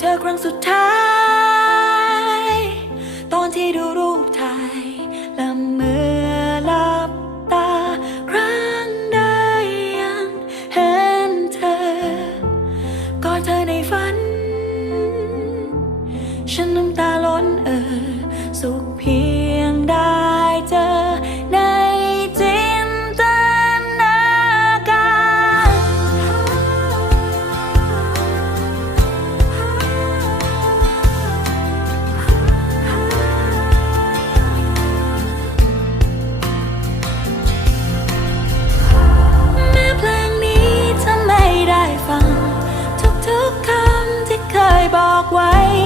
เธอครั้งสุดท้าย ตอนที่ดู walkway